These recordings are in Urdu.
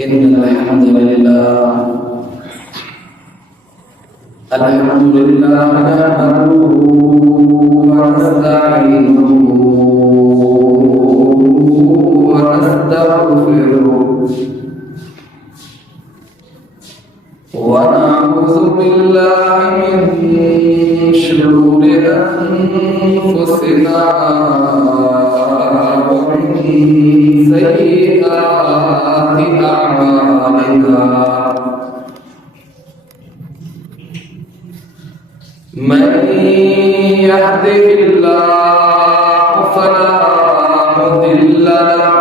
إن الحمد لله نحمده ونستعينه ونستغفره ونعوذ بالله من شرور أنفسنا ومن سيئات أعمالنا من يهده الله فلا مضل له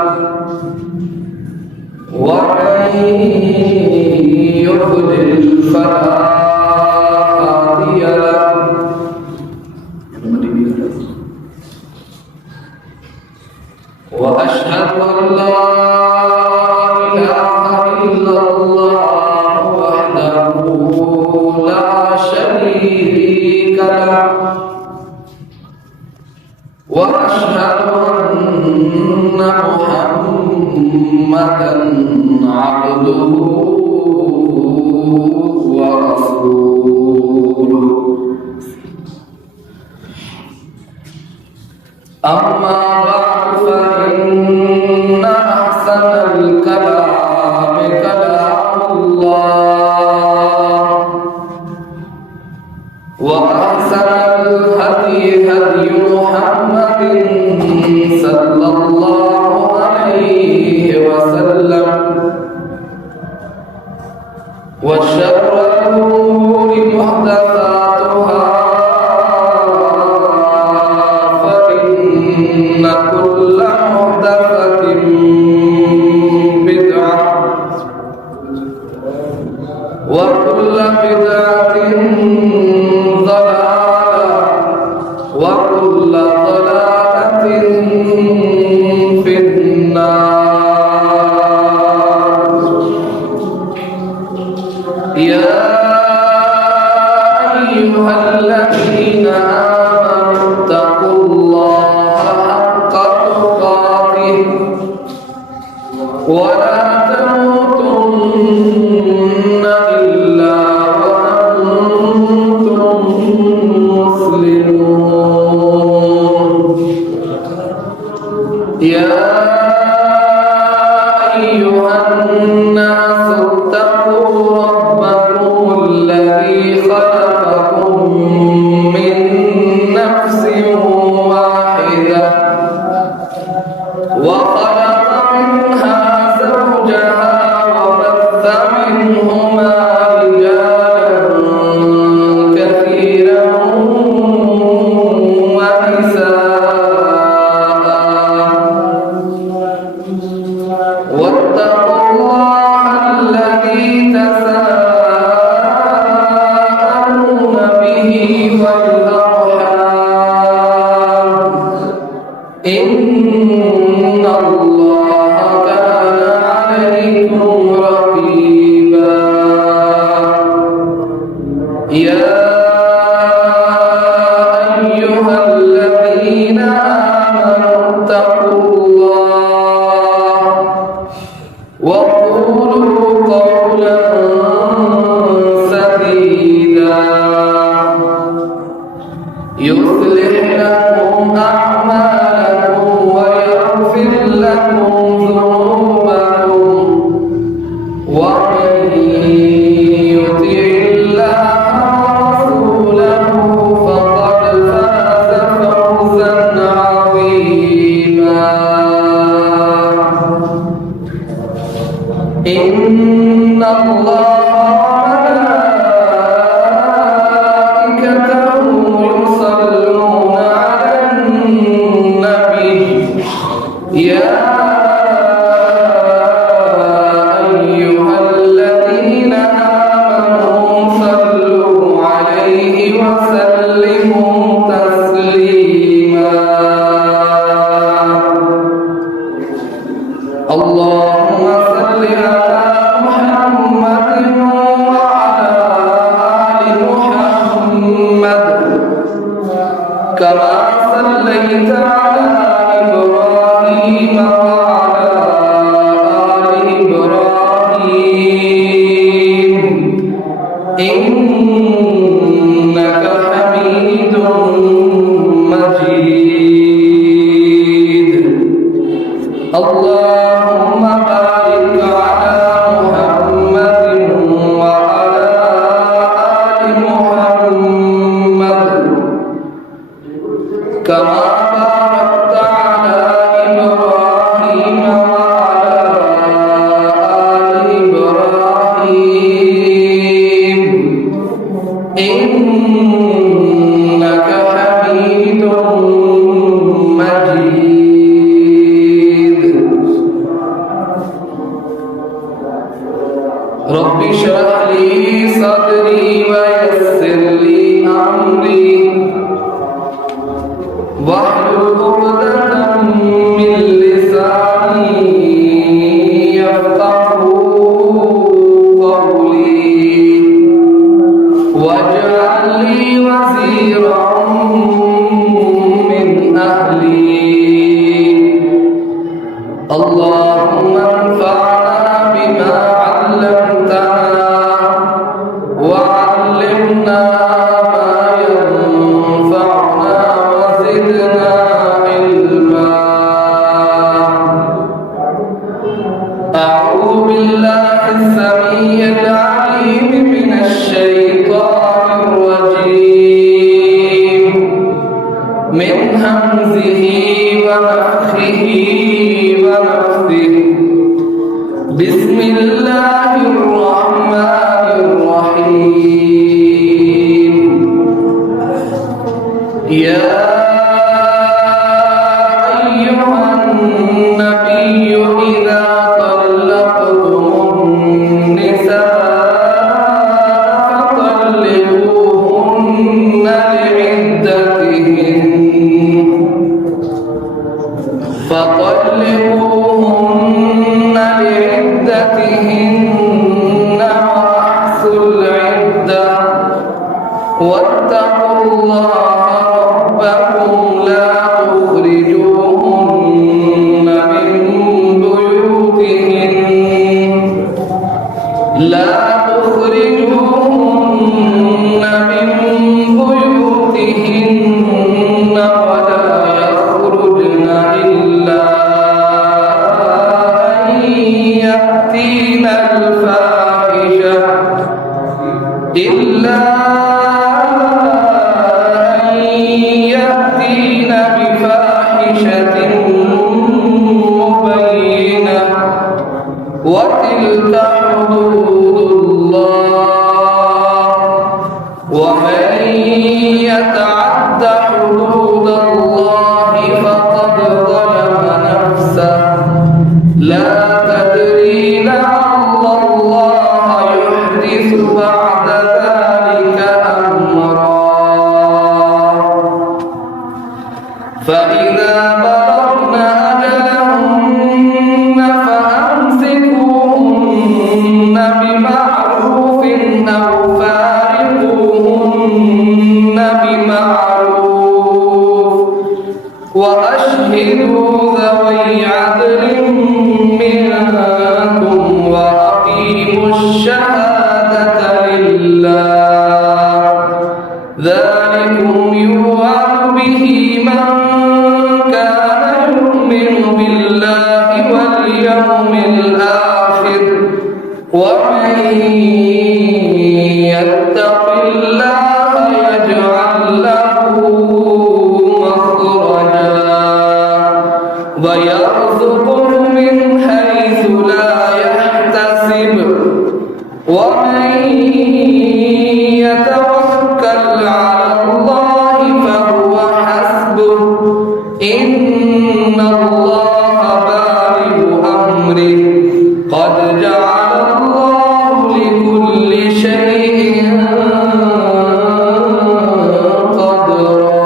ومن يضلل فلا هادي له وأشهد أن لا إله إلا الله وحده لا شريك له وأشهد أن محمدا عبده ورسوله أما بعد فإن أحسن الكلام كلام الله وأحسن الهدي هدي محمد صلى الله عليه وسلم وشر الأمور محدثاتها فإن كل محدثة بدعة وكل بدعة ضلالة وكل ضلالة في النار يا أيها الذين آمنوا اتقوا الله حق تقاته ولا تموتن إلا وأنتم مسلمون يا أيها الناس اتقوا ربكم الذي خلقكم من نفس واحدة وخلق منها زوجها وبث منهما رجالا كثيرا ونساء واتقوا الله الذي تساءلون به والأرحام إن الله كان عليكم رقيبا يا أيها الذين آمنوا اتقوا الله وقولوا قولا سديدا يصلح لكم أعمالكم ويغفر لكم ذنوبكم ومن يطع الله ورسوله فقد فاز فوزا عظيما إن الله وملائكته يصلون على النبي يا أيها الذين آمنوا صلوا عليه وسلموا تسليما اللهم صل على محمد وعلى آل محمد كما صليت على إبراهيم وعلى آل إبراهيم اللهم بارك على محمد وعلى آل محمد كما باركت على إبراهيم وعلى آل إبراهيم إنك حميد مجيد. رب اشرح لي صدري ويسر لي أمري واحلل عقدة من لساني يفقهوا قولي واجعل لي وزيرا من أهلي. اللهم انفعنا بما علمتنا وعلمنا ما ينفعنا وزدنا علما. أعوذ بالله السميع العليم من الشيطان الرجيم من همزه ونفخه ونفثه. بسم الله الرحمن الرحيم. يا أيها النبي إذا طلقتم النساء فطلقوهن لعدتهن وأحصوا العدة واتقوا الله ربكم لا تخرجوهن من بيوتهن ولا يخرجن إلا أن يأتين بفاحشة مبينة وتلك حدود الله ومن يتعد حدود الله فقد ظلم نفسه لا تدري لعل الله يحدث بعد ذلك أمرا. فإذا بلغن أجلهن فأمسكوهن بمعروف أو فارقوهن بمعروف وأشهدوا ذوي عدل منكم وأقيموا الشهادة لله. ذلكم يوعظ به من كان يؤمن بالله واليوم الآخر ومن يتق الله يجعل له مخرجا ويرزقه من حيث لا يحتسب ومن يتوكل على الله فهو حسبه إن الله بالغ أمره قد جعل الله لكل شيء قدرا.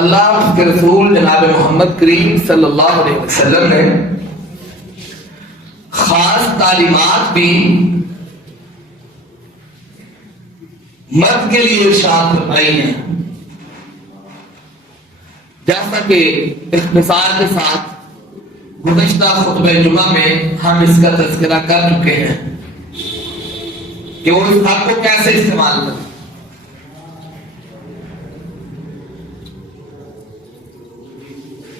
اللہ کے رسول جناب محمد کریم صلی اللہ علیہ وسلم نے خاص تعلیمات بھی مرد کے لیے ارشاد فرمائی ہیں. جیسا کہ اختصار کے ساتھ گزشتہ خطبہ جمعہ میں ہم اس کا تذکرہ کر چکے ہیں کہ وہ اس حق کو کیسے استعمال کریں.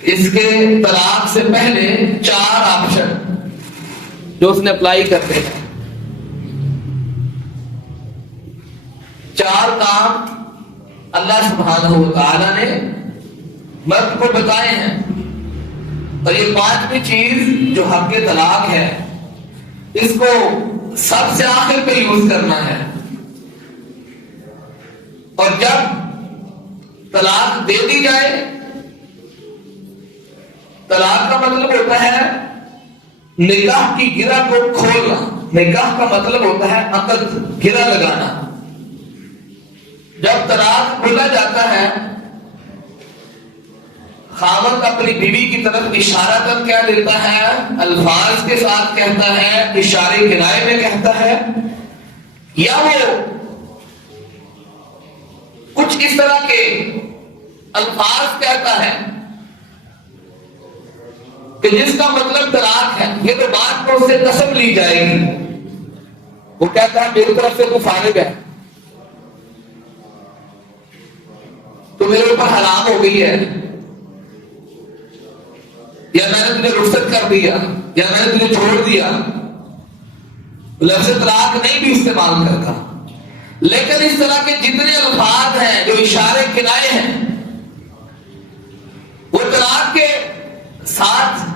اس کے طلاق سے پہلے 4 آپشن جو اس نے اپلائی کرتے ہیں، 4 کام اللہ سبحانہ و تعالی نے مرد کو بتائے ہیں، اور یہ 5ویں چیز جو حق طلاق ہے اس کو سب سے آخر پہ یوز کرنا ہے۔ اور جب طلاق دے دی جائے، طلاق کا مطلب ہوتا ہے نکاح کی گرہ کو کھولنا، نکاح کا مطلب ہوتا ہے عقد، گرہ لگانا۔ جب طلاق کھولا جاتا ہے، خاوند اپنی بیوی کی طرف اشارہ کر کہہ دیتا ہے، الفاظ کے ساتھ کہتا ہے، اشارے کنائے میں کہتا ہے، یا وہ کچھ اس طرح کے الفاظ کہتا ہے کہ جس کا مطلب طلاق ہے، یہ تو بات میں اس سے قسم لی جائے گی۔ وہ کہتا ہے میری طرف سے تو فارغ ہے، تو میرے اوپر حرام ہو گئی ہے، یا میں نے تجھے رخصت کر دیا، یا میں نے تجھے چھوڑ دیا۔ لفظ طلاق نہیں بھی استعمال کرتا، لیکن اس طرح کے جتنے الفاظ ہیں جو اشارے کنائے ہیں، وہ طلاق کے ساتھ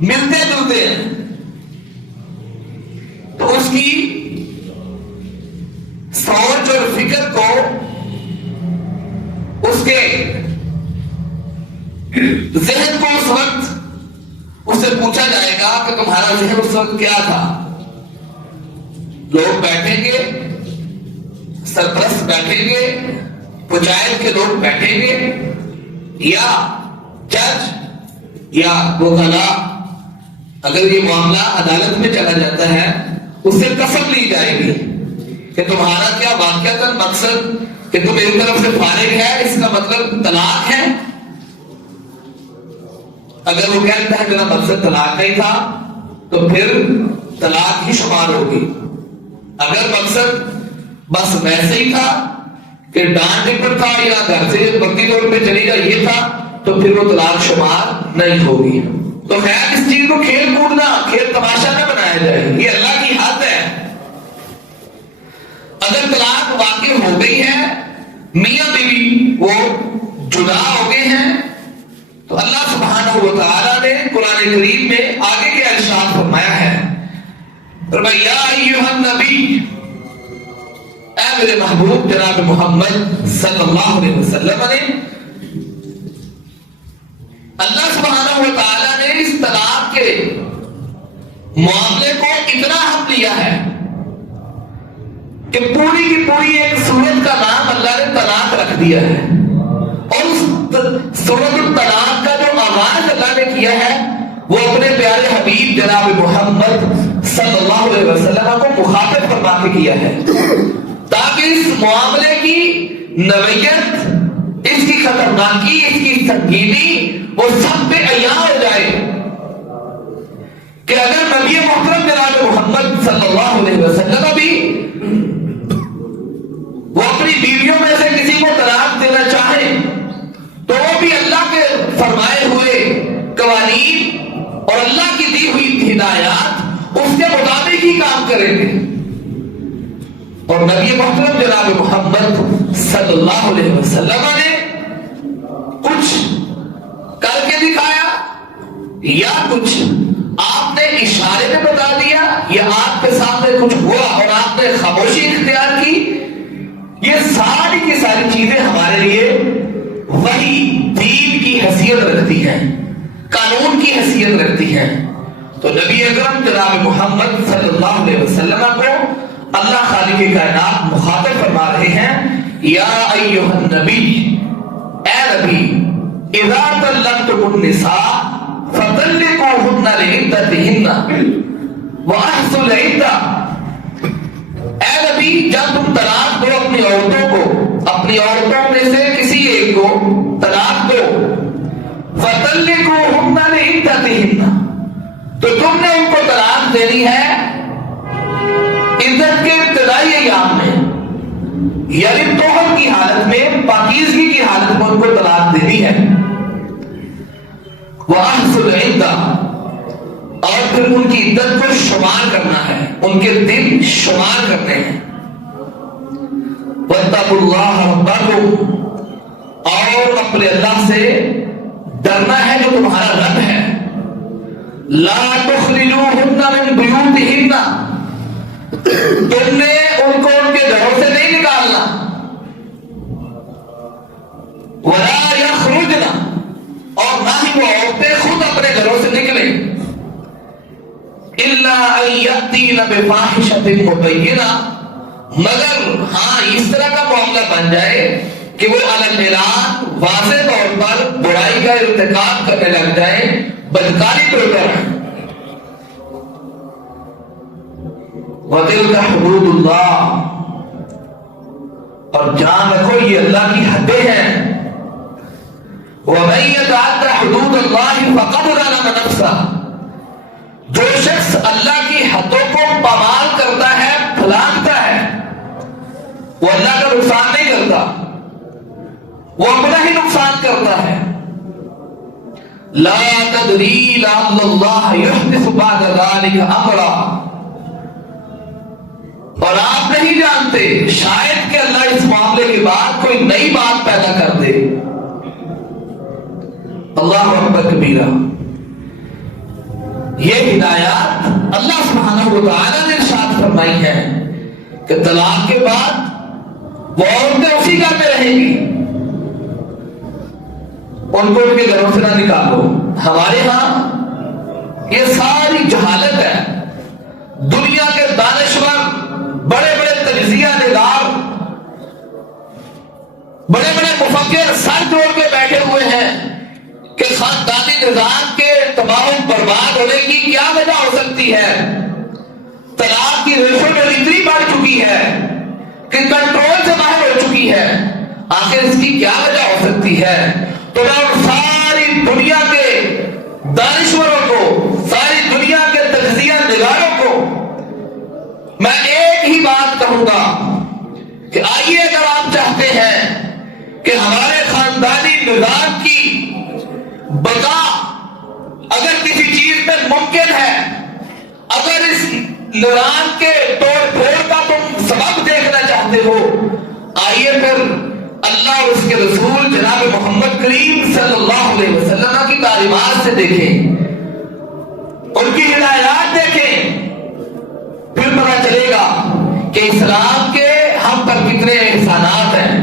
ملتے جلتے ہیں، تو اس کی سوچ اور فکر کو، اس کے ذہن کو اس وقت اس سے پوچھا جائے گا کہ تمہارا ذہن اس وقت کیا تھا۔ لوگ بیٹھیں گے، سرپرست بیٹھیں گے، پنچایت کے لوگ بیٹھیں گے، یا جج یا وکلاء، اگر یہ معاملہ عدالت میں چلا جاتا ہے، اس سے قسم لی جائے گی کہ تمہارا کیا واقعتاً مقصد کہ تم میری طرف سے فارغ ہے، اس کا مطلب طلاق ہے۔ اگر وہ کہتا ہے میرا مقصد طلاق نہیں تھا تو پھر طلاق ہی شمار ہوگی۔ اگر مقصد بس ویسے ہی تھا کہ ڈانٹ پر تھا یا گھر سے بڑھتی طور پہ چلی جا یہ تھا، تو پھر وہ طلاق شمار نہیں ہوگی۔ تو خیر اس چیز کو کھیل کودنا، کھیل تماشا نہ بنایا جائے، یہ اللہ کی حد ہے۔ اگر طلاق واقع ہو گئی ہے، میاں بیوی وہ جدا ہو گئے ہیں، تو اللہ سبحانہ و تعالیٰ نے قرآن کریم میں آگے کیا ارشاد فرمایا ہے، فرمایا یا ایھا النبی، اے میرے محبوب جناب محمد صلی اللہ علیہ وسلم نے، اللہ سبحانہ و تعالیٰ نے اس طلاق کے معاملے کو اتنا اہم لیا ہے کہ پوری کی پوری ایک سورت کا نام اللہ نے طلاق رکھ دیا ہے، اور اس سورت الطلاق کا جو آغاز اللہ نے کیا ہے وہ اپنے پیارے حبیب جناب محمد صلی اللہ علیہ وسلم کو مخاطب فرما کے کیا ہے، تاکہ اس معاملے کی نوعیت، اس کی خطرناکی، اس کی سنگینی وہ سب پہ عیاں ہو جائے کہ اگر نبی محترم جناب محمد صلی اللہ علیہ وسلم بھی وہ اپنی بیویوں میں سے کسی کو طلاق دینا چاہیں تو وہ بھی اللہ کے فرمائے ہوئے قوانین اور اللہ کی دی ہوئی ہدایات اس کے مطابق ہی کام کریں گے۔ اور نبی محترم جناب محمد صلی اللہ علیہ وسلم نے کچھ کر کے دکھایا یا کچھ آپ نے اشارے میں بتا دیا یا آپ کے سامنے کچھ ہوا اور آپ نے خاموشی اختیار کی، یہ ساری کی ساری چیزیں ہمارے لیے وہی دین کی حیثیت رکھتی ہیں، قانون کی حیثیت رکھتی ہیں۔ تو نبی اکرم جناب محمد صلی اللہ علیہ وسلم کو اللہ خالق کائنات مخاطب فرما رہے ہیں، یا ایھا النبی، اے نبی، اذا طلقتم النساء فطلقوهن لعدتهن واحصوا العدة، اے نبی جب تم طلاق دو اپنی عورتوں کو، اپنی عورتوں میں سے کسی ایک کو طلاق دو، فطلقوهن لعدتهن، تو تم نے ان کو طلاق دینی ہے عدت کے ابتدائی ایام میں، یعنی طہر کی حالت میں، پاکیزگی کی حالت میں ان کو طلاق دینی ہے۔ وَأَحْصُ الْعِدَّةَ، اور پھر ان کی عدت کو شمار کرنا ہے، ان کے دن شمار کرنے ہیں۔ وَاتَّقُوا اللَّهَ رَبَّكُمْ، اور اپنے اللہ سے ڈرنا ہے جو تمہارا رب ہے۔ لَا تُخْرِجُوهُنَّ مِن بُيُوتِهِنَّ، تم نے ان کو ان کے گھروں سے نہیں نکالنا۔ وَلَا يَخْرُجْنَ، اور نہ ہی وہ عورتیں خود اپنے گھروں سے نکلیں۔ إِلَّا أَن يَأْتِينَ بِفَاحِشَةٍ مُبَيِّنَةٍ، مگر ہاں اس طرح کا معاملہ بن جائے کہ وہ علی الاعلان واضح طور پر برائی کا ارتکاب کرنے لگ جائے، بدکاری پر اتر آئے۔ وَتِلْكَ حُدُودُ اللَّهِ، اور جان رکھو یہ اللہ کی حدیں ہیں۔ وَمَن يَتَعَدَّ حُدُودَ اللَّهِ فَقَدْ ظَلَمَ نَفْسَهُ، جو شخص اللہ کی حدوں کو پامال کرتا ہے، پھلانگتا ہے، وہ اللہ کا نقصان نہیں کرتا، وہ اپنا ہی نقصان کرتا ہے۔ لا تدری لعل اللہ یحدث بعد ذلک امرا، اور آپ نہیں جانتے شاید کہ اللہ اس معاملے کے بعد کوئی نئی بات پیدا کر دے۔ اللہ اکبر کبیرہ۔ یہ ہدایات اللہ سبحانہ و تعالیٰ نے ارشاد فرمائی ہے کہ طلاق کے بعد وہ عورتیں اسی گھر میں رہیں گی، ان کو ان کے گھروں سے نہ نکالو۔ ہمارے ہاں یہ ساری جہالت ہے۔ دنیا کے دانشور، بڑے بڑے تجزیہ نگار، بڑے بڑے مفکر سر جوڑ کے بیٹھے ہوئے ہیں کہ خاندانی نظام کے تمام برباد ہونے کی کیا وجہ ہو سکتی ہے۔ طلاق کی ریشو جو اتنی بڑھ چکی ہے کہ کنٹرول سے باہر ہو چکی ہے، آخر اس کی کیا وجہ ہو سکتی ہے؟ تو میں ان ساری دنیا کے دانشوروں کو، ساری دنیا کے تجزیہ نگاروں کو میں ایک ہی بات کہوں گا کہ آئیے، اگر آپ چاہتے ہیں کہ ہمارے خاندانی نظام کی بقا اگر کسی چیز میں ممکن ہے، اگر اس نظام کے توڑ پھوڑ کا تم سبب دیکھنا چاہتے ہو، آئیے پھر اللہ اور اس کے رسول جناب محمد کریم صلی اللہ علیہ وسلم کی تعلیمات سے دیکھیں، ان کی ہدایات دیکھیں، پھر پتہ چلے گا کہ اسلام کے ہم پر کتنے احسانات ہیں،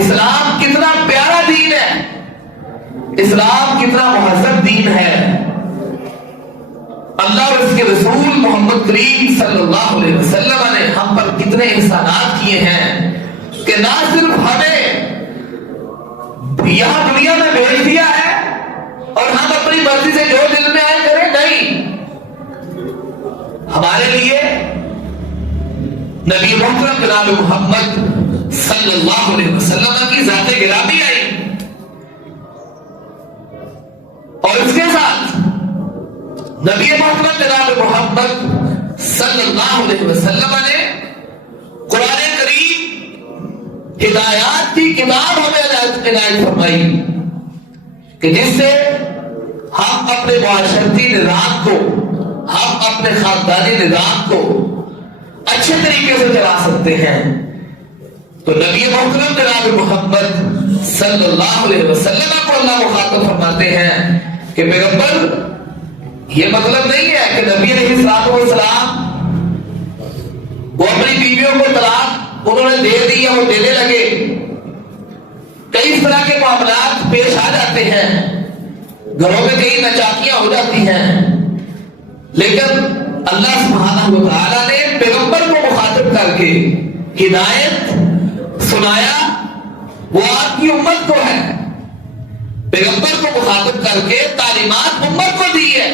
اسلام کتنا پیارا دین ہے، اسلام کتنا مہذب دین ہے۔ اللہ اور اس کے رسول محمد کریم صلی اللہ علیہ وسلم نے ہم پر کتنے احسانات کیے ہیں کہ نہ صرف ہمیں یہاں دنیا میں بھیج دیا ہے اور ہم اپنی مرضی سے جو دل میں آئے کریں، نہیں، ہمارے لیے نبی محترم جناب محمد صلی اللہ علیہ وسلم کی ذات گرامی آئی، اور اس کے ساتھ نبی محترم جناب محمد صلی اللہ علیہ وسلم نے قرآن کریم ہدایات کی کتاب ہمیں عنایت فرمائی کہ جس سے ہم اپنے معاشرتی نظام کو، ہم اپنے خاندانی نظام کو اچھے طریقے سے چلا سکتے ہیں۔ تو نبی محترم جناب محمد صلی اللہ علیہ وسلم کو اللہ مخاطب فرماتے ہیں کہ پیغمبر، یہ مطلب نہیں ہے کہ نبی علیہ السلام وہ اپنی بیویوں کو طلاق انہوں نے دے دی یا وہ دینے لگے۔ کئی اس طرح کے معاملات پیش آ جاتے ہیں، گھروں میں کئی ناچاکیاں ہو جاتی ہیں، لیکن اللہ سبحانہ و تعالیٰ نے پیغمبر کو مخاطب کر کے ہدایت سنایا، وہ آپ کی امت کو ہے، پیغمبر کو مخاطب کر کے تعلیمات امت کو دی ہے۔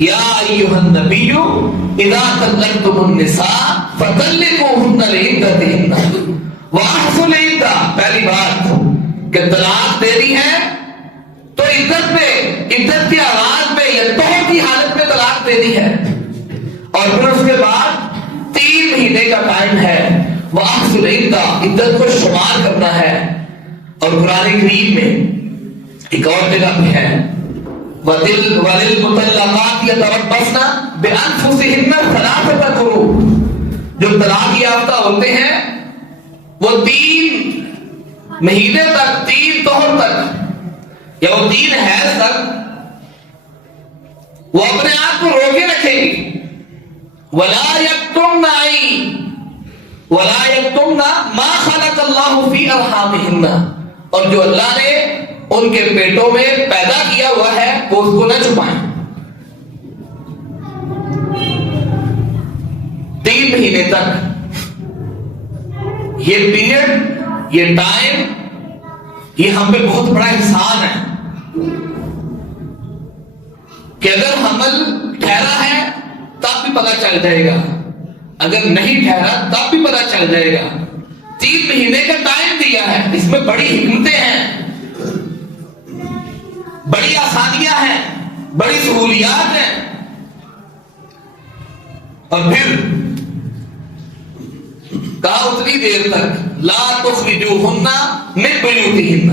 یا ایھا النبی اذا طلقتم النساء فطلقوهن لعدتهن واحصوا العدة، پہلی بات کہ طلاق دینی ہے تو عدت میں، عدت کے آغاز میں یا طہر کی حالت میں طلاق دینی ہے، اور پھر اس کے بعد 3 مہینے کا ٹائم ہے، واحصوا العدة، عدت کو شمار کرنا ہے۔ اور قرآن کریم میں ایک اور جگہ پہ ہے وَلِلْمُطَلَّقَاتِ يَتَرَبَّصْنَ بِأَنفُسِهِنَّ ثَلَاثَةَ قُرُوءٍ، جو طلاق یافتہ ہوتے ہیں وہ 3 مہینے تک، 3 طہر تک، یا وہ 3 حیض تک وہ اپنے آپ کو روکے رکھیں گی. وَلَا يَكْتُمْنَ مَا خَلَقَ اللَّهُ فِي أَرْحَامِهِنَّ، اور جو اللہ نے ان کے پیٹوں میں پیدا کیا ہوا ہے وہ اس کو نہ چھپائیں. 3 مہینے تک یہ پیریڈ، یہ ٹائم، یہ ہم پہ بہت بڑا احسان ہے کہ اگر حمل ٹھہرا ہے تب بھی پتہ چل جائے گا، اگر نہیں ٹھہرا تب بھی پتہ چل جائے گا. 3 مہینے کا ٹائم دیا ہے، اس میں بڑی حکمتیں ہیں، بڑی آسانیاں ہیں، بڑی سہولیات ہیں. اور پھر کہا اتنی دیر تک لا تخرجوہن من بیوتہن،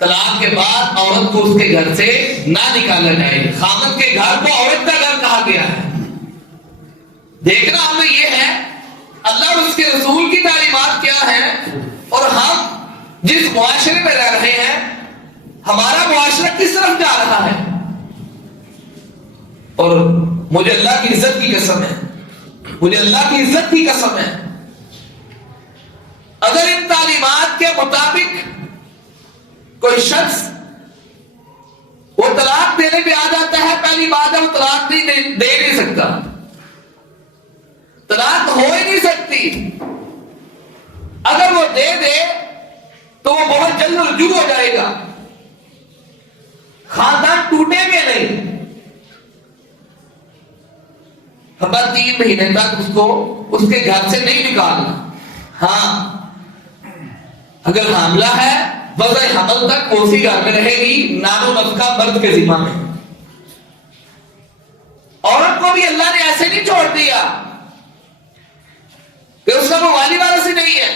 طلاق کے بعد عورت کو اس کے گھر سے نہ نکالا جائے. خاوند کے گھر کو عورت کا گھر کہا گیا ہے. دیکھنا ہمیں یہ ہے اللہ اور اس کے رسول کی تعلیمات کیا ہیں، اور ہم جس معاشرے میں رہ رہے ہیں ہمارا معاشرہ کس طرف جا رہا ہے. اور مجھے اللہ کی عزت کی قسم ہے، مجھے اللہ کی عزت کی قسم ہے، اگر ان تعلیمات کے مطابق کوئی شخص وہ طلاق دینے پہ آ جاتا ہے، پہلی بات ہے وہ طلاق دے نہیں سکتا، طلاق ہو ہی نہیں سکتی. اگر وہ دے تو وہ بہت جلد رجوع ہو جائے گا، خاندان ٹوٹے گے نہیں. ہمارا 3 مہینے تک اس کو اس کے گھر سے نہیں نکالنا. ہاں اگر حاملہ ہے وضع حمل تک وہ اسی گھر میں رہے گی، نان و نفقہ مرد کے ذمہ میں. عورت کو بھی اللہ نے ایسے نہیں چھوڑ دیا کہ اس کا موالی والا سے نہیں ہے.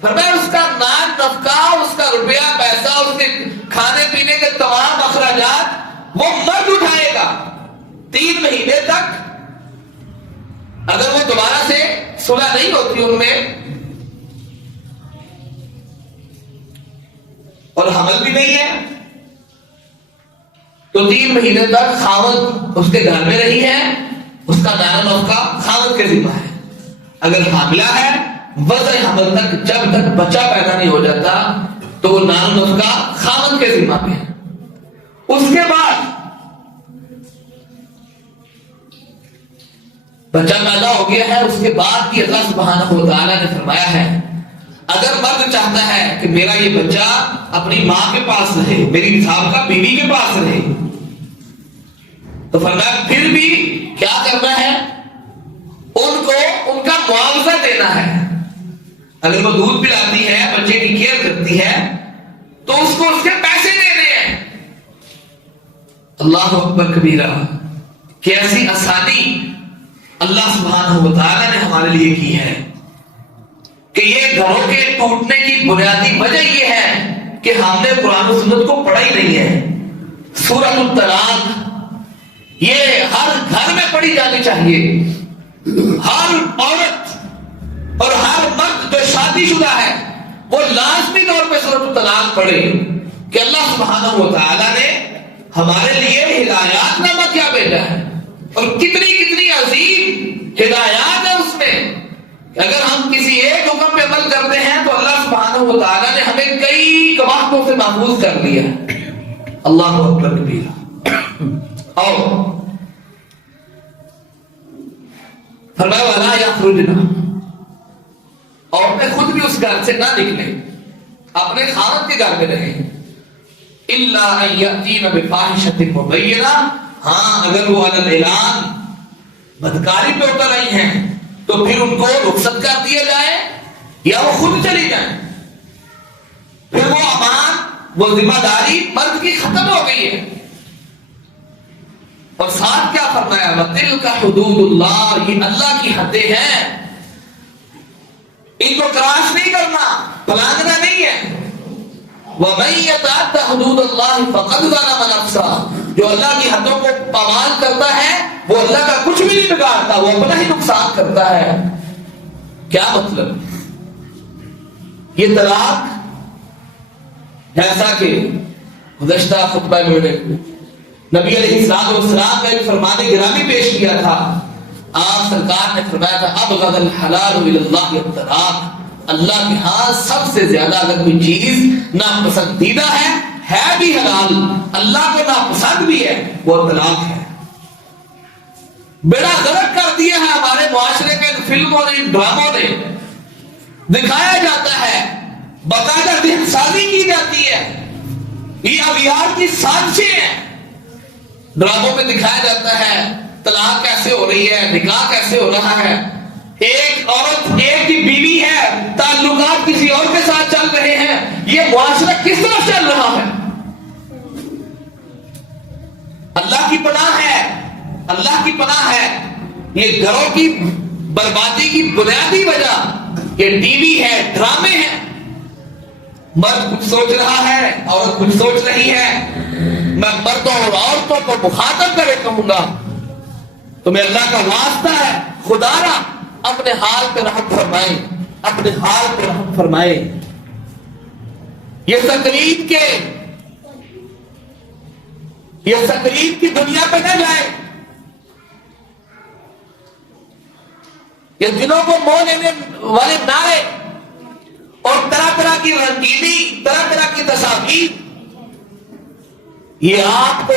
فرمایا اس کا نان نفقہ، اس کا روپیہ پیسہ، اس کے کھانے پینے کے تمام اخراجات وہ مرد اٹھائے گا 3 مہینے تک. اگر وہ دوبارہ سے صلح نہیں ہوتی ان میں اور حمل بھی نہیں ہے تو 3 مہینے تک خاوند اس کے گھر میں رہی ہے، اس کا نان نفقہ خاوند کے ذمہ ہے. اگر حاملہ ہے وضع حمل تک، جب تک بچہ پیدا نہیں ہو جاتا تو وہ نان نفقہ خاوند کے ذمہ پہ ہے. اس کے بعد بچہ پیدا ہو گیا ہے، اس کے بعد بھی اللہ سبحانہ و تعالیٰ نے فرمایا ہے اگر مرد چاہتا ہے کہ میرا یہ بچہ اپنی ماں کے پاس رہے، میری سابقہ بیوی کے پاس رہے، تو فرمایا پھر بھی کیا کرنا ہے، ان کو ان کا معاوضہ دینا ہے. اگر وہ دودھ پلاتی ہے، بچے کی کیئر کرتی ہے تو اس کو اس کے پیسے دینے ہیں. اللہ اکبر کبیرہ، کیسی آسانی اللہ سبحانہ و تعالیٰ نے ہمارے لیے کی ہے کہ یہ گھروں کے ٹوٹنے کی بنیادی وجہ یہ ہے کہ ہم نے قرآن و سنت کو پڑھا ہی نہیں ہے. سورۃ الطلاق یہ ہر گھر میں پڑھی جانی چاہیے. ہر عورت اور ہر مرد جو شادی شدہ ہے وہ لازمی طور پہ سورۃ الطلاق پڑھے کہ اللہ سبحانہ و تعالیٰ نے ہمارے لیے ہدایات نامہ کیا بھیجا ہے، اور کتنی کتنی عظیم ہدایات ہے اس میں. اگر ہم کسی ایک حکم پہ عمل کرتے ہیں تو اللہ سبحانہ و تعالیٰ نے ہمیں کئی قباحتوں سے محفوظ کر دیا. اللہ اکبر کبیرہ. اور فرمایا وَلَا يَخْرُجْنَ، عورتیں خود بھی اس گھر سے نہ نکلیں، اپنے خاوند کے گھر میں رہیں. إِلَّا أَن يَأْتِينَ بِفَاحِشَةٍ مُبَيِّنَةٍ، ہاں اگر وہ علی الاعلان بدکاری پہ اتر رہی ہیں تو پھر ان کو رخصت کر دیا جائے یا وہ خود چلی جائیں. پھر وہ امان، وہ ذمہ داری مرد کی ختم ہو گئی ہے. اور ساتھ کیا فرمایا، وَتِلْكَ حُدُودُ اللَّهِ، یہ اللہ کی حدیں ہیں، ان کو کراش نہیں کرنا، پلاننا نہیں ہے. وَمَن يَتَعَدَّ حُدُودَ اللَّهِ فَقَدْ ظَلَمَ نَفْسَهُ، جو اللہ کی حدوں کو پامال کرتا ہے وہ اللہ کا کچھ بھی نہیں بگاڑتا، وہ اپنا ہی نقصان کرتا ہے۔ کیا مطلب؟ یہ طلاق جیسا کہ گزشتہ خطبہ میں نبی علیہ السلام کا ایک فرمان گرامی پیش کیا تھا، آپ سرکار نے فرمایا تھا ابغض الحلال الی اللہ الطلاق، اللہ کے ہاں سب سے زیادہ اگر کوئی چیز ناپسندیدہ ہے بھی حلال، اللہ کو ناپسند بھی ہے، وہ طلاق ہے۔ بیڑا غرق کر دیا ہے ہمارے معاشرے کے فلموں نے، ڈراموں نے، دکھایا جاتا ہے، باقاعدہ دن سازی کی جاتی ہے، یہ ابیار کی سازشیں ہیں، ڈراموں میں دکھایا جاتا ہے طلاق کیسے ہو رہی ہے، نکاح کیسے ہو رہا ہے، ایک عورت ایک کی بیوی ہے، تعلقات کسی اور کے ساتھ چل رہے ہیں، یہ معاشرہ کس طرف چل رہا ہے؟ اللہ کی پناہ ہے، اللہ کی پناہ ہے، یہ گھروں کی بربادی کی بنیادی وجہ یہ ٹی وی ہے، ڈرامے ہیں، مرد کچھ سوچ رہا ہے، عورت کچھ سوچ رہی ہے۔ میں مردوں اور عورتوں کو مخاطب کرے کہوں گا تمہیں اللہ کا واسطہ ہے، خدا را اپنے حال پہ رحم فرمائے، اپنے حال پہ رحم فرمائے۔ یہ تقریب کی دنیا پہ نہ جائے، یہ دلوں کو موہ لینے والے نعرے اور طرح طرح کی رنگینی، طرح طرح کی تصاویر، یہ آپ کو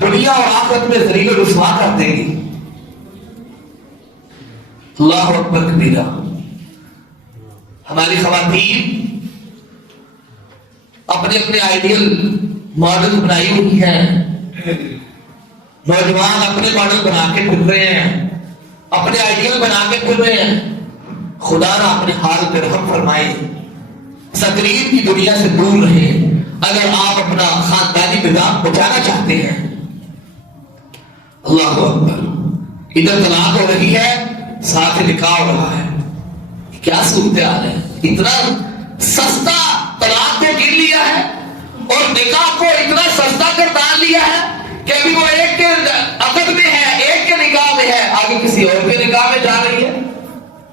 دنیا اور آخرت میں ذلیل و رسوا کر دیں گی۔ اللہ اکبر کبیرہ۔ ہماری خواتین اپنے اپنے آئیڈیل ماڈل بنائی ہوئی ہیں، نوجوان اپنے ماڈل بنا کے پھر رہے ہیں، اپنے آئیڈیل بنا کے پھر رہے ہیں۔ خدا نہ اپنے حال پہ رحم فرمائے، تقریب کی دنیا سے دور رہیں اگر آپ اپنا خاندانی نظام بچانا چاہتے ہیں۔ اللہ اکبر۔ ادھر طلاق ہو رہی ہے، ساتھ نکاح ہو رہا ہے، کیا صورتحال ہے؟ اتنا سستا طلاق کو گر لیا ہے اور نکاح کو اتنا سستا کر ڈال لیا ہے کہ ابھی وہ ایک کے عقد میں ہے، ایک کے نکاح میں ہے، آگے کسی اور کے نکاح میں جا رہی ہے۔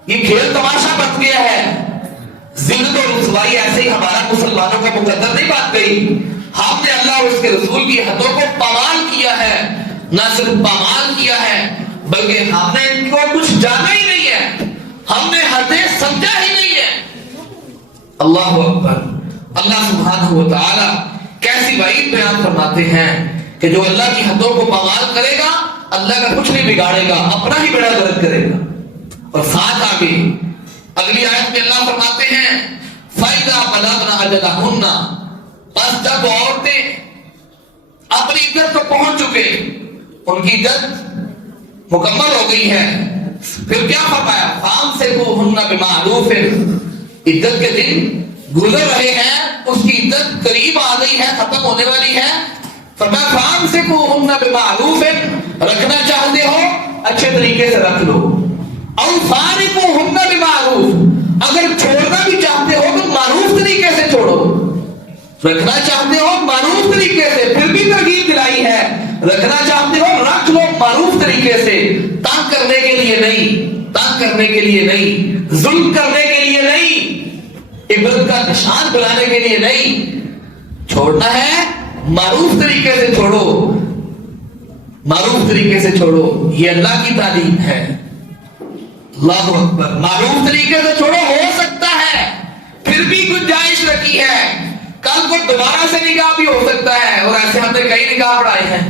یہ کھیل تماشا بن گیا ہے۔ ذلت اور رسوائی ایسے ہی ہمارا مسلمانوں کا مقدر نہیں بات گئی، ہم نے اللہ اور اس کے رسول کی حدوں کو پامال کیا ہے، نہ صرف پامال کیا ہے بلکہ ہم نے ان کو کچھ جانا ہی نہیں ہے، ہم نے حدیں سمجھا ہی نہیں ہے۔ اللہ اکبر۔ اللہ سبحانہ و تعالی کیسی وعید بیان فرماتے ہیں کہ جو اللہ کی حدوں کو پامال کرے گا اللہ کا کچھ نہیں بگاڑے گا، اپنا ہی بیڑا غرق کرے گا۔ اور ساتھ آگے اگلی آیت میں اللہ فرماتے ہیں فَإِذَا بَلَغْنَ أَجَلَهُنَّ، بس جب عورتیں اپنی عدت کو پہنچ چکے، ان کی عدت مکمل ہو گئی ہے، پھر کیا فرمایا فَأَمْسِكُوهُنَّ بِمَعْرُوفٍ، عدت کے دن گزر رہے ہیں، اس کی عدت قریب آ گئی ہے، ختم ہونے والی ہے، فرمایا فَأَمْسِكُوهُنَّ بِمَعْرُوفٍ، رکھنا چاہتے ہو اچھے طریقے سے رکھ لو، اور فارقوهن بمعروف، اگر چھوڑنا بھی چاہتے ہو تو معروف طریقے سے چھوڑو، رکھنا چاہتے ہو معروف طریقے سے، پھر بھی ترغیب دلائی ہے، رکھنا چاہتے ہو رکھ لو معروف طریقے سے، تنگ کرنے کے لیے نہیں، تنگ کرنے کے لیے نہیں، ظلم کرنے کے لیے نہیں، عبرت کا نشان بلانے کے لیے نہیں، چھوڑنا ہے معروف طریقے سے چھوڑو، معروف طریقے سے چھوڑو، یہ اللہ کی تعلیم ہے۔ اللہ اکبر۔ معروف طریقے سے چھوڑو، ہو سکتا ہے پھر بھی گنجائش رکھی ہے، کل کو دوبارہ سے نکاح بھی ہو سکتا ہے، اور ایسے ہم نے کئی نکاح پڑھائے ہیں،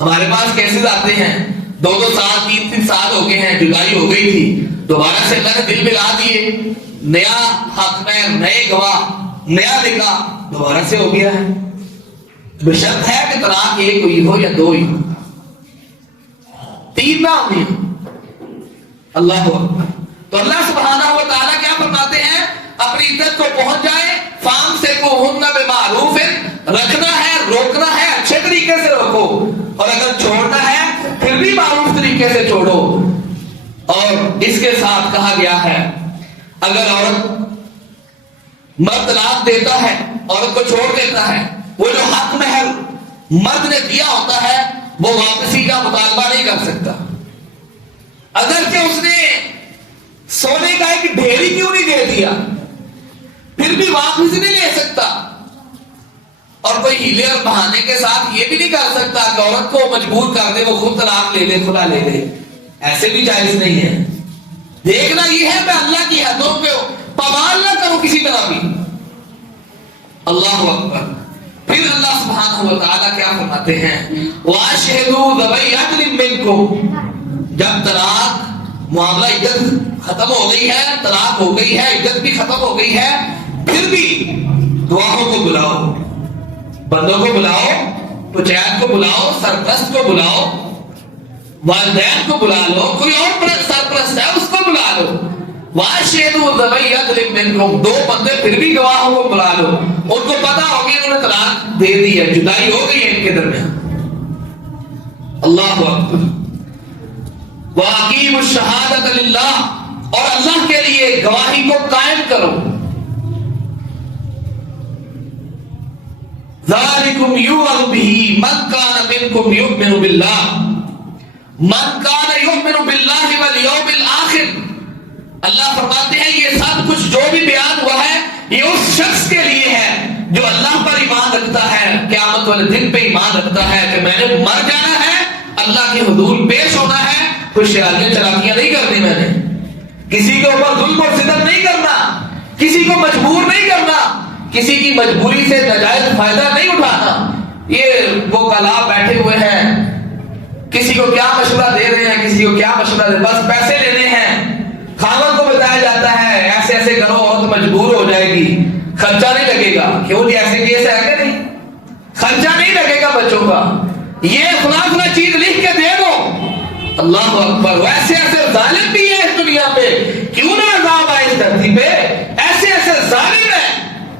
ہمارے پاس کیسز آتے ہیں 2 سال 3 سال ہو گئے ہیں، جدائی ہو گئی تھی، دوبارہ سے اللہ نے دل ملا دیے، نیا حاکم، نئے گواہ، نیا نکاح دوبارہ سے ہو گیا ہے، بشرط ہے کہ طلاق 1 ہوئی ہو یا 2 ہوئی ہو، 3 نہ ہوئی۔ اللہ اکبر۔ تو اللہ سبحانہ و تعالیٰ کیا فرماتے ہیں؟ اپنی عدت کو پہنچ جائے، فَأَمْسِكُوهُنَّ بِمَعْرُوفٍ، رکھنا ہے، روکنا ہے، اچھے طریقے سے رکھو، اور اگر چھوڑنا ہے پھر بھی معروف طریقے سے چھوڑو۔ اور اس کے ساتھ کہا گیا ہے اگر عورت مرد طلاق دیتا ہے عورت کو چھوڑ دیتا ہے، وہ جو حق مہر مرد نے دیا ہوتا ہے وہ واپسی کا مطالبہ نہیں کر سکتا، اگرچہ اس نے سونے کا ایک ڈھیری کیوں نہیں دے دیا پھر بھی واپس نہیں لے سکتا۔ اور کوئی ہیلے اور بہانے کے ساتھ یہ بھی نہیں کر سکتا کہ عورت کو مجبور کر دے وہ خود طلاق لے لے، کھلا لے لے، ایسے بھی جائز نہیں ہے۔ دیکھنا یہ ہے میں اللہ کی حدوں پہ پامال نہ کروں کسی طرح بھی۔ اللہ اکبر۔ پھر اللہ سبحانہ و تعالیٰ کیا فرماتے ہیں، وَأَشْهِدُوا ذَوَيْ عَدْلٍ مِّنكُمْ، جب طلاق معاملہ عدت ختم ہو گئی ہے، طلاق ہو گئی ہے، عدت بھی ختم ہو گئی ہے، پھر بھی گواہوں کو بلاؤ، بندوں کو بلاؤ، پنچایت کو بلاؤ، سرپرست کو بلاؤ، والدین کو بلا لو، کوئی اور سرپرست ہے اس کو بلا لو۔ وَأَشْهِدُوا ذَوَيْ عَدْلٍ مِّنكُمْ، دو بندے پھر بھی گواہوں کو بلا لو، ان کو پتا ہوگی انہوں نے طلاق دے دی ہے، جدائی ہو گئی ہے ان کے درمیان۔ اللہ اکبر۔ وَأَقِيمُوا الشَّهَادَةَ لِلَّهِ، اور اللہ کے لیے گواہی کو قائم کرو۔ ذَلِكُمْ يُوعَظُ بِهِ مَنْ كَانَ مِنْكُمْ يُؤْمِنُ بِاللَّهِ مَنْ كَانَ يُؤْمِنُ بِاللَّهِ وَالْيَوْمِ الْآخِرِ۔ اللہ فرماتے ہیں یہ سب کچھ جو بھی بیان ہوا ہے یہ اس شخص کے لیے ہے جو اللہ پر ایمان رکھتا ہے، قیامت والے دن پہ ایمان رکھتا ہے کہ میں نے مر جانا ہے، اللہ کے حضور پیش ہونا ہے، کوئی شرارتیں چلاکیاں نہیں کرنی، میں نے کسی کے اوپر ظلم اور ستم نہیں کرنا، کسی کو مجبور نہیں کرنا، کسی کی مجبوری سے ناجائز فائدہ نہیں اٹھانا۔ یہ وہ کلا بیٹھے ہوئے ہیں، کسی کو کیا مشورہ دے رہے ہیں، کسی کو کیا مشورہ دے، بس پیسے لینے ہیں۔ خاوند کو بتایا جاتا ہے ایسے ایسے کرو عورت مجبور ہو جائے گی، خرچہ نہیں لگے گا، کیوں جی ایسے کیس ہے کہ نہیں، خرچہ نہیں لگے گا بچوں کا، یہ فلاں فلاں چیز لکھ کے دے دو۔ اللہ اکبر۔ ایسے ایسے ظالم بھی ہے اس دنیا پہ، کیوں نہ عذاب آئے اس دھرتی پہ، ایسے ایسے ظالم ہے،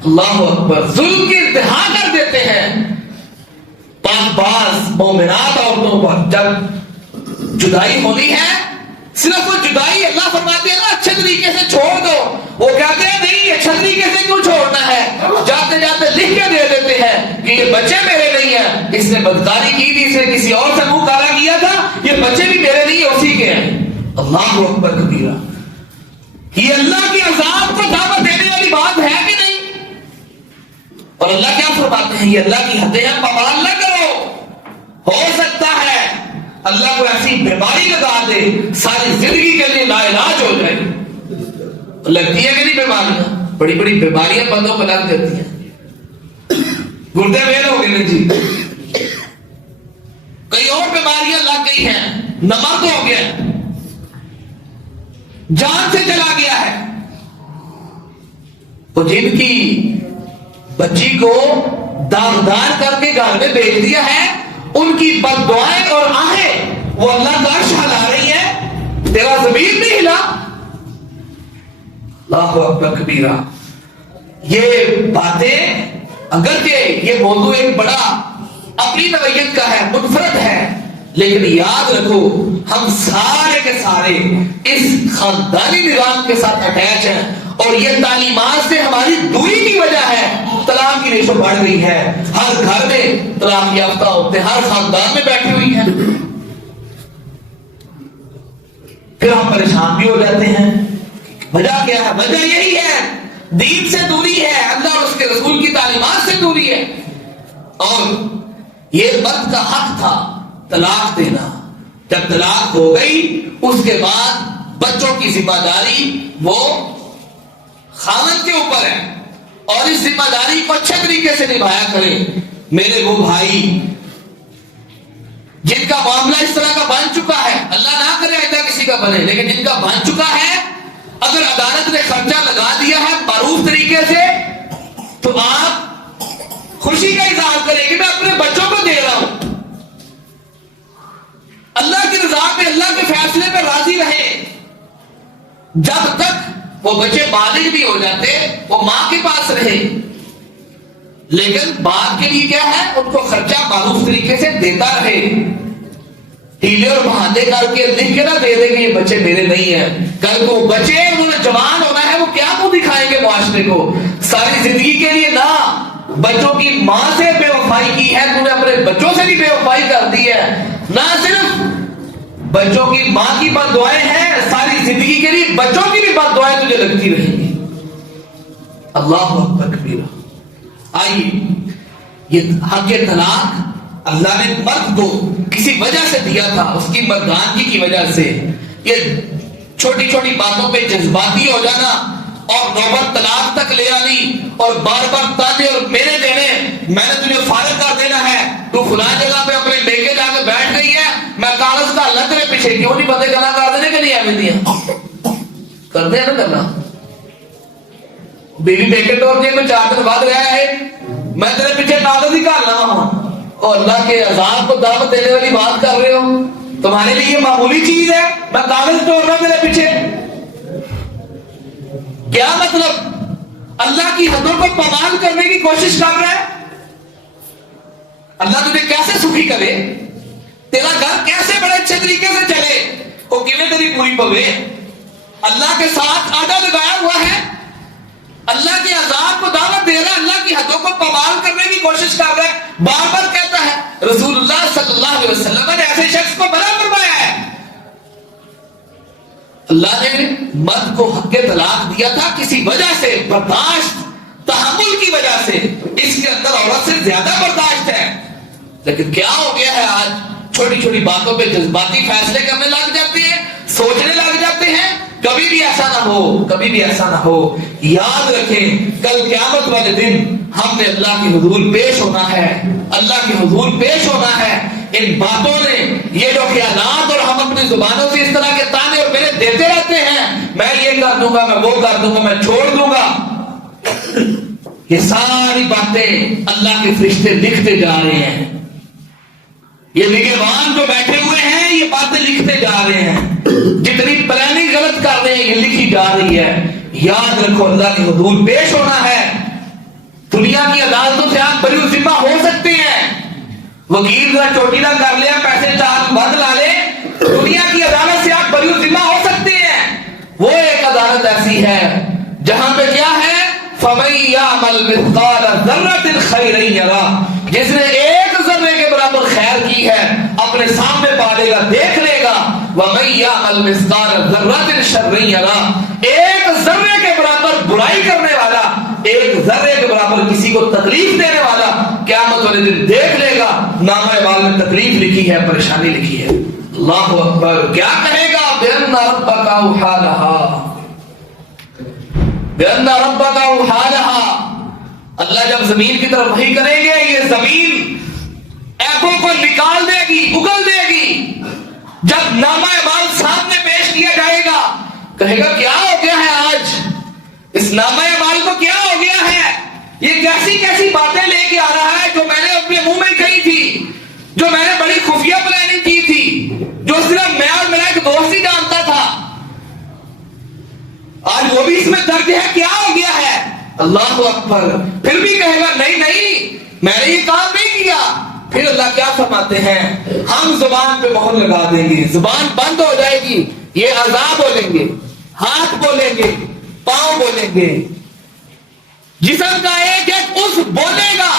اللہ اکبر، ظلم کی انتہا کر دیتے ہیں۔ پاک باز مومنات عورتوں پر جب جدائی ہونی ہے، صرف وہ جدائی اللہ فرماتے ہیں نا اچھے طریقے سے چھوڑ دو، وہ کہتے ہیں نہیں اچھے طریقے سے کیوں چھوڑنا ہے، جاتے جاتے لکھ کے دے دیتے ہیں کہ یہ بچے میرے نہیں ہیں، اس نے بدکاری کی تھی، اس نے کسی اور سے منہ کالا کیا تھا، یہ بچے بھی میرے نہیں ہیں اسی کے ہیں۔ اللہ اکبر کبیرہ۔ یہ اللہ کی عذاب کو دعوت دینے والی بات ہے کہ نہیں؟ اور اللہ کیا فرماتے ہیں، یہ اللہ کی حدیں ہیں، پامال نہ کرو۔ ہو سکتا ہے اللہ کو ایسی بیماری لگا دے ساری زندگی کے لیے لا علاج ہو جائے۔ لگتی ہے کہ نہیں بیماریاں، بڑی بڑی بیماریاں بندوں کو لگ دیتی ہیں، گردے فیل ہو گئے جی، کئی اور بیماریاں لگ گئی ہیں، نمک ہو گیا، جان سے چلا گیا ہے۔ تو جن کی بچی کو داغدار کر کے گھر میں بھیج دیا ہے، ان کی بد دعائیں اور آہیں وہ اللہ کا عرش ہلا رہی ہے، تیرا زمین نہیں ہلا۔ اللہ اکبر کبیرہ۔ یہ باتیں اگرچہ یہ موضوع ایک بڑا اپنی نوعیت کا ہے، منفرد ہے، لیکن یاد رکھو ہم سارے کے سارے اس خاندانی نظام کے ساتھ اٹیچ ہیں، اور یہ تعلیمات سے ہماری دوری کی وجہ ہے طلاق کی ریشو بڑھ گئی ہے، ہر گھر میں طلاق یافتہ ہوتے ہیں، ہر خاندان میں بیٹھی ہوئی ہیں، پھر ہم پریشان بھی ہو جاتے ہیں۔ وجہ کیا ہے؟ وجہ یہی ہے دین سے دوری ہے، اللہ اور اس کے رسول کی تعلیمات سے دوری ہے، اور یہ مرد کا حق تھا طلاق دینا۔ جب طلاق ہو گئی اس کے بعد بچوں کی ذمہ داری وہ خاوند کے اوپر ہے، اور اس ذمہ داری کو اچھے طریقے سے نبھایا کریں۔ میرے وہ بھائی جن کا معاملہ اس طرح کا بن چکا ہے، اللہ نہ کرے ایسا کسی کا بنے، لیکن جن کا بن چکا ہے، اگر عدالت نے خرچہ لگا دیا ہے معروف طریقے سے تو آپ خوشی کا اظہار کریں کہ میں اپنے بچوں کو دے رہا ہوں، اللہ کی رضا پہ اللہ کے فیصلے پہ راضی رہیں۔ جب تک وہ بچے بالغ بھی ہو جاتے وہ ماں کے پاس رہے، لیکن بعد کے لیے کیا ہے ان کو خرچہ معروف طریقے سے دیتا رہے، ہیلے اور بہانے کر کے لکھ کے نہ دے دے کہ یہ بچے میرے نہیں ہیں، کل کو بچے انہوں نے جوان ہونا ہے وہ کیا منہ دکھائیں گے معاشرے معاشرے کو. ساری زندگی کے لیے نہ بچوں کی ماں سے بے وفائی کی ہے تو نے اپنے بچوں سے بھی بے وفائی کر دی ہے. نہ صرف بچوں کی ماں کی بد دعائیں ہیں, ساری زندگی کے لیے بچوں کی بھی بد دعائیں تجھے لگتی رہیں گی. اللہ اکبر کبیرہ. آئیے, یہ حق طلاق اللہ نے مرد کو کسی وجہ سے دیا تھا, اس کی مردانگی کی وجہ سے. یہ چھوٹی چھوٹی باتوں پہ جذباتی ہو جانا اور نوبت طلاق تک لے آنی اور بار بار تانے اور میرے دینے, میں نے تجھے فارغ کر دینا ہے, تو فلاں جگہ پہ اپنے لے کے جا کے بیٹھ گئی ہے, میں کاغذ کا اللہ تیرے پیچھے کیوں نہیں بندے گنا کر دینے کے لیے اہمیت دیا کرتے ہیں نا کرنا. بیوی بیکٹ اور جی میں 4 دن بعد رہا ہے, میں تیرے پیچھے کاغذ ہی کر رہا ہوں اور اللہ کے عذاب کو دعوت دینے والی بات کر رہے ہو. تمہارے لیے یہ معمولی چیز ہے, میں کاغذ توڑ رہا میرے پیچھے. کیا مطلب؟ اللہ کی حدوں کو پامال کرنے کی کوشش کر رہا ہے. اللہ تجھے کیسے سخی کرے, تیرا گھر کیسے بڑے اچھے طریقے سے چلے, وہ کیویں تیری پوری پوے. اللہ کے ساتھ آڈا لگایا ہوا ہے, اللہ کے عذاب کو دعوت دے رہا ہے, اللہ کی حدوں کو پامال کرنے کی کوشش کر رہا ہے. بار بار کہتا ہے, رسول اللہ صلی اللہ علیہ وسلم نے ایسے شخص کو منع فرمایا ہے. اللہ نے مرد کو حق طلاق دیا تھا کسی وجہ سے, برداشت تحمل کی وجہ سے. اس کے اندر عورت سے زیادہ برداشت ہے. لیکن کیا ہو گیا ہے آج, چھوٹی چھوٹی باتوں پہ جذباتی فیصلے کرنے لگ جاتے ہیں, سوچنے لگ جاتے ہیں. کبھی بھی ایسا نہ ہو, کبھی بھی ایسا نہ ہو. یاد رکھیں کل قیامت والے دن ہم نے اللہ کے حضور پیش ہونا ہے, اللہ کے حضور پیش ہونا ہے. ان باتوں نے, یہ جو خیالات اور ہم اپنی زبانوں سے اس طرح کے تانے اور میرے دیتے رہتے ہیں, میں یہ کر دوں گا, میں وہ کر دوں گا, میں چھوڑ دوں گا, یہ ساری باتیں اللہ کے فرشتے لکھتے جا رہے ہیں. یہ نگہبان جو بیٹھے ہوئے ہیں یہ باتیں لکھتے جا رہے ہیں. جتنی پلاننگ غلط کر رہے ہیں یہ لکھی جا رہی ہے. یاد رکھو اللہ کے حضور پیش ہونا ہے. دنیا کی عدالتوں سے آپ بری ذمہ ہو سکتے ہیں, وکیل ذرا چوٹیلا کر لیا, پیسے 4 بند لا لے, دنیا کی عدالت سے آپ بری ذمہ ہو سکتے ہیں. وہ ایک عدالت ایسی ہے جہاں پہ کیا ہے, فَمَن يَعْمَلْ مِثْقَالَ ذَرَّةٍ خَيْرًا يَرَهُ, جس نے 1 ذرے کے برابر خیر کی ہے اپنے سامنے پالے گا, دیکھ لے گا. وَمَن يَعْمَلْ مِثْقَالَ ذَرَّةٍ شَرًّا يَرَهُ, 1 ذرے کے برابر برائی کرنے والا, 1 ذرے کے برابر کسی کو تکلیف دینے والا قیامت والے دن دیکھ لے گا. نامہ اعمال میں تکلیف لکھی ہے, پریشانی لکھی ہے. اللہ اکبر. کیا کہے گا, بِأَنَّ رَبَّكَ أَوْحَىٰ لَهَا, بِأَنَّ رَبَّكَ أَوْحَىٰ لَهَا. اللہ جب زمین کی طرف وحی کریں گے, یہ زمین ایپوں کو نکال دے گی, اگل دے گی. جب نامہ اعمال سامنے پیش کیا جائے گا, کہے گا کیا ہو گیا ہے آج, اس نامہ اعمال کو کیا ہو گیا ہے, یہ کیسی کیسی باتیں لے کے آ رہا ہے جو میں نے اپنے منہ میں کہی تھی, جو میں نے بڑی خفیہ پلاننگ کی تھی, جو صرف میں اور میرا ایک دوست ہی جانتا تھا, آج وہ بھی اس میں درج ہے. کیا ہو گیا ہے؟ اللہ اکبر. پھر بھی کہے گا نہیں نہیں میں نے یہ کام نہیں کیا. پھر اللہ کیا فرماتے ہیں, ہم زبان پہ مہر لگا دیں گے, زبان بند ہو جائے گی, یہ عذاب بولیں گے, ہاتھ بولیں گے, پاؤں بولیں گے, جسم کا ایک ایک عضو بولے گا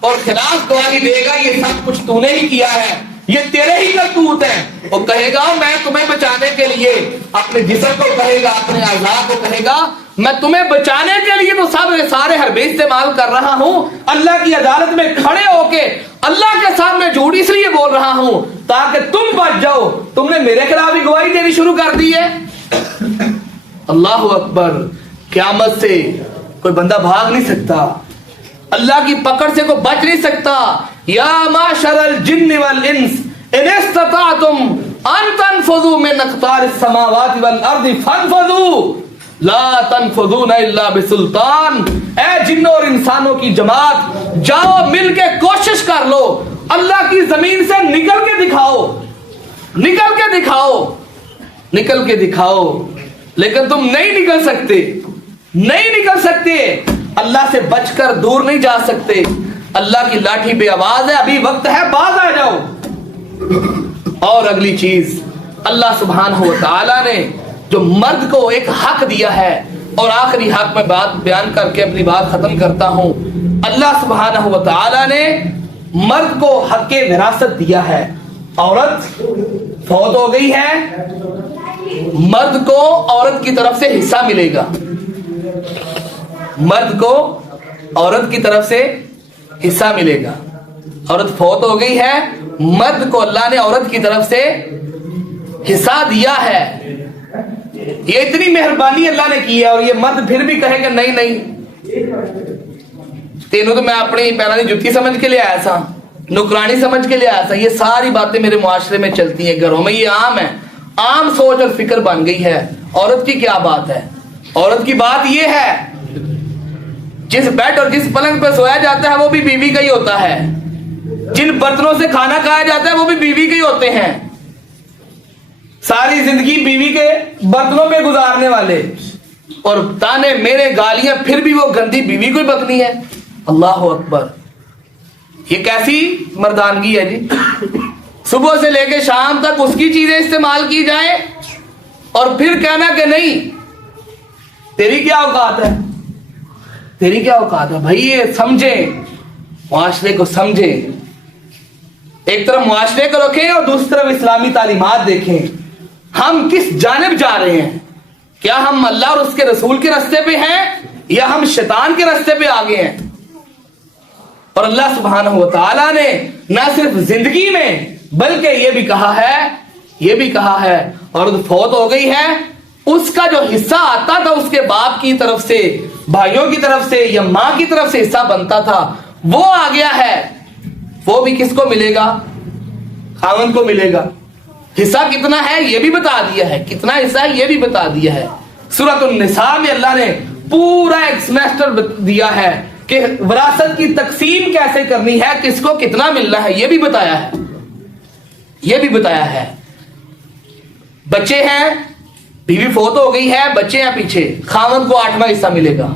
اور خلاف گواہی دے گا, یہ سب کچھ تو نے ہی کیا ہے, یہ تیرے ہی کرتوت ہے. اور کہے گا میں تمہیں بچانے کے لیے, اپنے جسم کو کہے گا, اپنے اعضاء کو کہے گا میں تمہیں بچانے کے لیے تو سارے حربے استعمال کر رہا ہوں. اللہ کی عدالت میں کھڑے ہو کے اللہ کے سامنے جھوٹ اس لیے بول رہا ہوں تاکہ تم بچ جاؤ. تم نے میرے خلاف ہی گواہی دینی شروع کر دی ہے. اللہ اکبر. قیامت سے کوئی بندہ بھاگ نہیں سکتا, اللہ کی پکڑ سے کوئی بچ نہیں سکتا. یا معشر الجن والانس ان استطعتم ان تنفذوا من اقطار السماوات والارض فانفذوا لا تنفذون الا بسلطان. اے جنوں اور انسانوں کی جماعت, جاؤ مل کے کوشش کر لو, اللہ کی زمین سے نکل کے دکھاؤ, نکل کے دکھاؤ, نکل کے دکھاؤ. لیکن تم نہیں نکل سکتے, نہیں نکل سکتے, اللہ سے بچ کر دور نہیں جا سکتے. اللہ کی لاٹھی بے آواز ہے, ابھی وقت ہے, باز آ جاؤ. اور اگلی چیز, اللہ سبحانہ و تعالی نے جو مرد کو ایک حق دیا ہے, اور آخری حق میں بات بیان کر کے اپنی بات ختم کرتا ہوں۔ اللہ سبحانہ و تعالی نے مرد کو حق وراثت دیا ہے۔ عورت فوت ہو گئی ہے، مرد کو عورت کی طرف سے حصہ ملے گا، مرد کو عورت کی طرف سے حصہ ملے گا۔ عورت فوت ہو گئی ہے، مرد کو اللہ نے عورت کی طرف سے حصہ دیا ہے۔ یہ اتنی مہربانی اللہ نے کی ہے، اور یہ مرد پھر بھی کہے کہ نہیں نہیں تینوں تو میں اپنی پیرانی جتی سمجھ کے لے آیا تھا، نکرانی سمجھ کے لے آیا تھا۔ یہ ساری باتیں میرے معاشرے میں چلتی ہیں، گھروں میں یہ عام ہے، عام سوچ اور فکر بن گئی ہے۔ عورت کی کیا بات ہے؟ عورت کی بات یہ ہے جس بیڈ اور جس پلنگ پہ سویا جاتا ہے وہ بھی بیوی کا ہی ہوتا ہے، جن برتنوں سے کھانا کھایا جاتا ہے وہ بھی بیوی کے ہی ہوتے ہیں، ساری زندگی بیوی کے برتنوں پہ گزارنے والے، اور تانے میرے گالیاں پھر بھی وہ گندی بیوی کو ہی بکنی ہے۔ اللہ اکبر، یہ کیسی مردانگی ہے جی؟ صبح سے لے کے شام تک اس کی چیزیں استعمال کی جائیں اور پھر کہنا کہ نہیں تیری کیا اوقات ہے، تیری کیا اوقات ہے؟ بھائی یہ سمجھیں، معاشرے کو سمجھیں، ایک طرف معاشرے کو رکھیں اور دوسری طرف اسلامی تعلیمات دیکھیں۔ ہم کس جانب جا رہے ہیں؟ کیا ہم اللہ اور اس کے رسول کے راستے پہ ہیں یا ہم شیطان کے راستے پہ آگے ہیں؟ اور اللہ سبحانہ و تعالیٰ نے نہ صرف زندگی میں بلکہ یہ بھی کہا ہے عورت فوت ہو گئی ہے، اس کا جو حصہ آتا تھا اس کے باپ کی طرف سے، بھائیوں کی طرف سے یا ماں کی طرف سے حصہ بنتا تھا، وہ آ گیا ہے، وہ بھی کس کو ملے گا؟ خاوند کو ملے گا۔ حصہ کتنا ہے یہ بھی بتا دیا ہے، کتنا حصہ ہے یہ بھی بتا دیا ہے۔ سورۃ النساء میں اللہ نے پورا ایک سیمیسٹر دیا ہے کہ وراثت کی تقسیم کیسے کرنی ہے، کس کو کتنا ملنا ہے، یہ بھی بتایا ہے، یہ بھی بتایا ہے۔ بچے ہیں، بیوی فوت ہو گئی ہے، بچے ہیں پیچھے، خاوند کو 8واں حصہ ملے گا،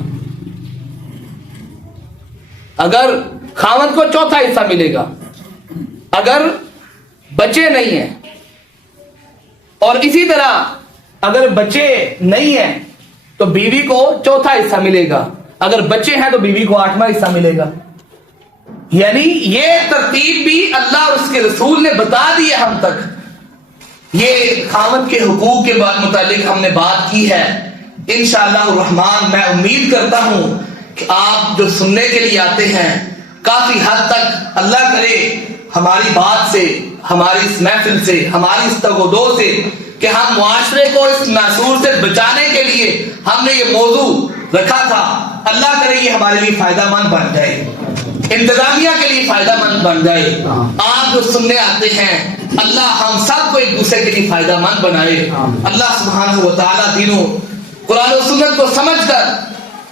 اگر خاوند کو 4تھا حصہ ملے گا، اگر بچے نہیں ہیں، اور اسی طرح اگر بچے نہیں ہیں تو بیوی کو 4تھا حصہ ملے گا، اگر بچے ہیں تو بیوی کو 8واں حصہ ملے گا۔ یعنی یہ ترتیب بھی اللہ اور اس کے رسول نے بتا دی ہے ہم تک۔ یہ خاوند کے حقوق کے متعلق ہم نے بات کی ہے۔ انشاءاللہ الرحمن میں امید کرتا ہوں کہ آپ جو سننے کے لیے آتے ہیں کافی حد تک اللہ کرے ہماری بات سے، ہماری اس محفل سے، ہماری اس تگودو سے کہ ہم معاشرے کو اس ناسور سے بچانے کے لیے ہم نے یہ موضوع رکھا تھا، اللہ کرے یہ ہمارے لیے فائدہ مند بن جائے، انتظامیہ کے لیے فائدہ مند بن جائے۔ آپ جو سننے آتے ہیں اللہ ہم سب کو ایک دوسرے کے لیے فائدہ مند بنائے۔ اللہ سبحانہ و تعالیٰ دینوں قرآن و سنت کو سمجھ کر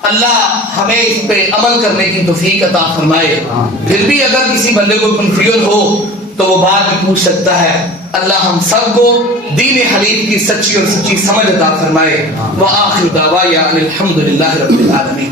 اللہ ہمیں اس پہ عمل کرنے کی توفیق عطا فرمائے۔ پھر بھی اگر کسی بندے کو کنفیوژن ہو تو وہ بات بھی پوچھ سکتا ہے۔ اللہ ہم سب کو دین حنیف کی سچی اور سچی سمجھ عطا فرمائے۔ وآخر دعوانا الحمدللہ رب العالمین۔